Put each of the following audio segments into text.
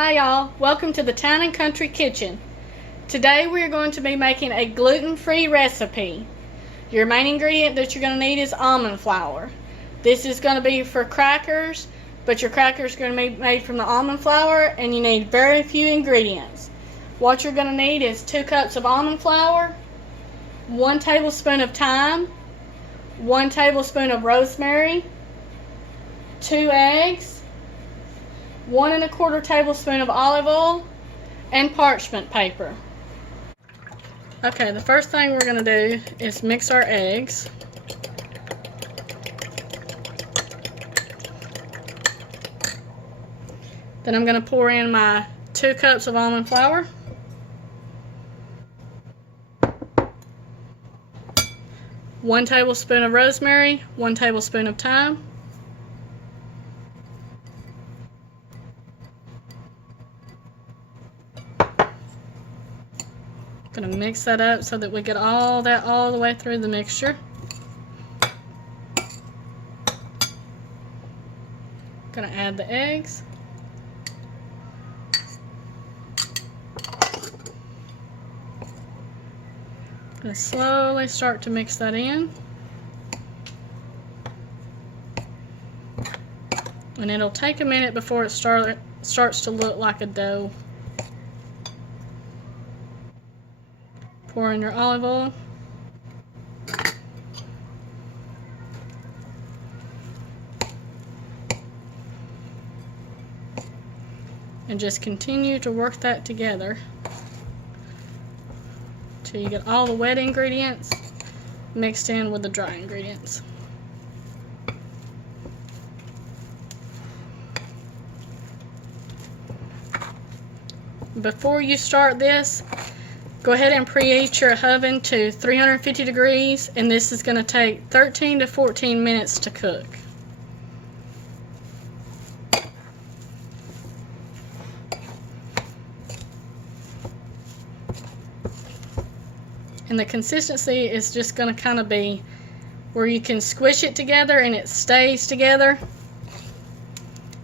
Hi y'all, welcome to the Town and Country Kitchen. Today we are going to be making a gluten-free recipe. Your main ingredient that you're going to need is almond flour. This is going to be for crackers, but your crackers are going to be made from the almond flour and you need very few ingredients. What you're going to need is 2 cups of almond flour, 1 tablespoon of thyme, 1 tablespoon of rosemary, 2 eggs, 1 1/4 tablespoon of olive oil, and parchment paper. Okay, the first thing we're going to do is mix our eggs. Then I'm going to pour in my 2 cups of almond flour, 1 tablespoon of rosemary, 1 tablespoon of thyme, going to mix that up so that we get all that all the way through the mixture. Going to add the eggs. Going to slowly start to mix that in. And it'll take a minute before it starts to look like a dough. Pour in your olive oil. And just continue to work that together till you get all the wet ingredients mixed in with the dry ingredients. Before you start this, go ahead and preheat your oven to 350 degrees, and this is going to take 13 to 14 minutes to cook. And the consistency is just going to kind of be where you can squish it together and it stays together,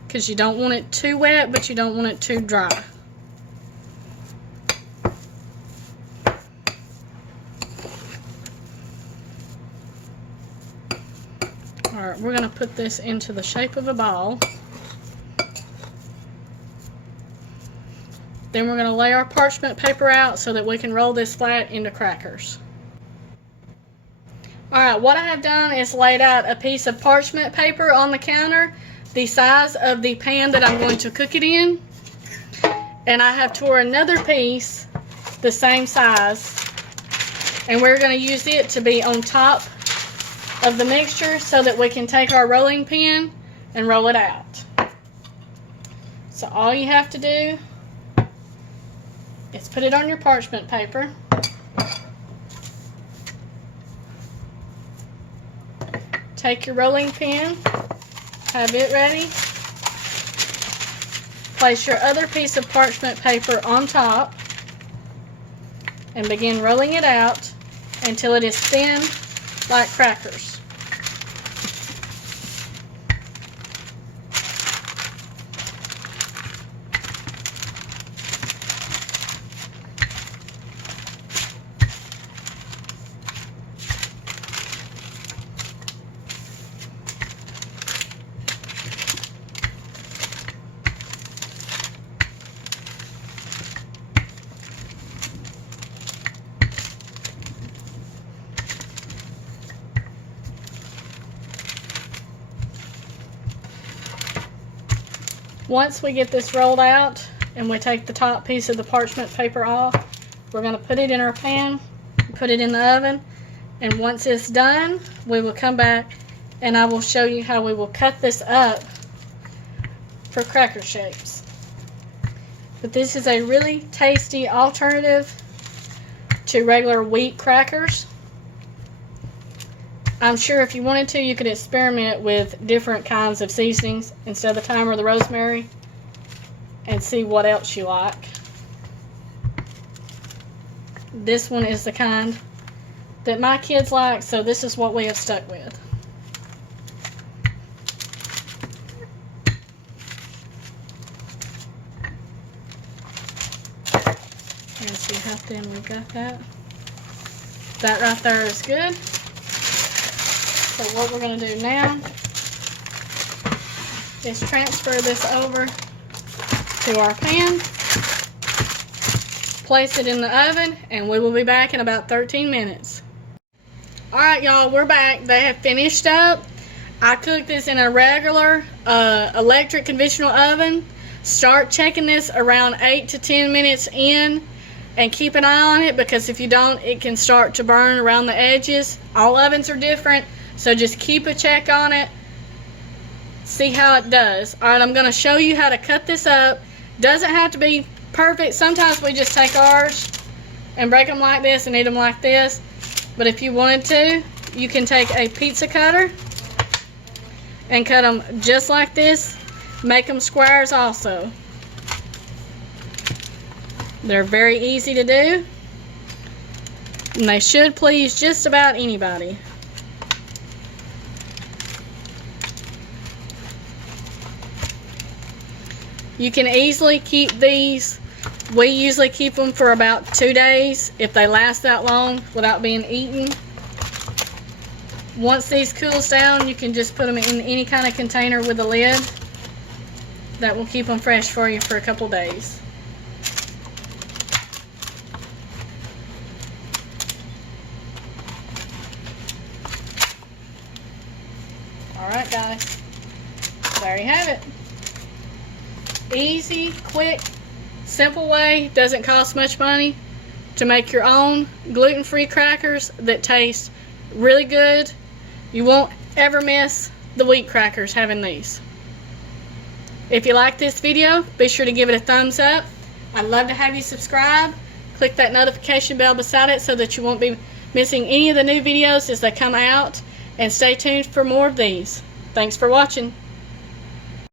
because you don't want it too wet, but you don't want it too dry. Alright, we're going to put this into the shape of a ball. Then we're going to lay our parchment paper out so that we can roll this flat into crackers. Alright, what I have done is laid out a piece of parchment paper on the counter, the size of the pan that I'm going to cook it in. And I have tore another piece the same size. And we're going to use it to be on top of the mixture so that we can take our rolling pin and roll it out. So all you have to do is put it on your parchment paper, take your rolling pin, have it ready, place your other piece of parchment paper on top, and begin rolling it out until it is thin like crackers. Once we get this rolled out and we take the top piece of the parchment paper off, we're going to put it in our pan, put it in the oven, and once it's done, we will come back and I will show you how we will cut this up for cracker shapes. But this is a really tasty alternative to regular wheat crackers. I'm sure if you wanted to, you could experiment with different kinds of seasonings instead of the thyme or the rosemary and see what else you like. This one is the kind that my kids like, so this is what we have stuck with. see how thin we got that. That right there is good. So what we're going to do now is transfer this over to our pan. Place it in the oven, and we will be back in about 13 minutes. Alright y'all, we're back. They have finished up. I cooked this in a regular electric conventional oven. Start checking this around 8 to 10 minutes in, and keep an eye on it, because if you don't, it can start to burn around the edges. All ovens are different, so just keep a check on it. See how it does. Alright, I'm going to show you how to cut this up. Doesn't have to be perfect. Sometimes we just take ours and break them like this and eat them like this. But if you wanted to, you can take a pizza cutter and cut them just like this. Make them squares also. They're very easy to do, and they should please just about anybody. You can easily keep these. We usually keep them for about 2 days if they last that long without being eaten. Once these cools down, you can just put them in any kind of container with a lid. That will keep them fresh for you for a couple days. Alright guys, there you have it. Easy, quick, simple way, doesn't cost much money to make your own gluten-free crackers that taste really good. You won't ever miss the wheat crackers having these. If you like this video, be sure to give it a thumbs up. I'd love to have you subscribe. Click that notification bell beside it so that you won't be missing any of the new videos as they come out. And stay tuned for more of these. Thanks for watching.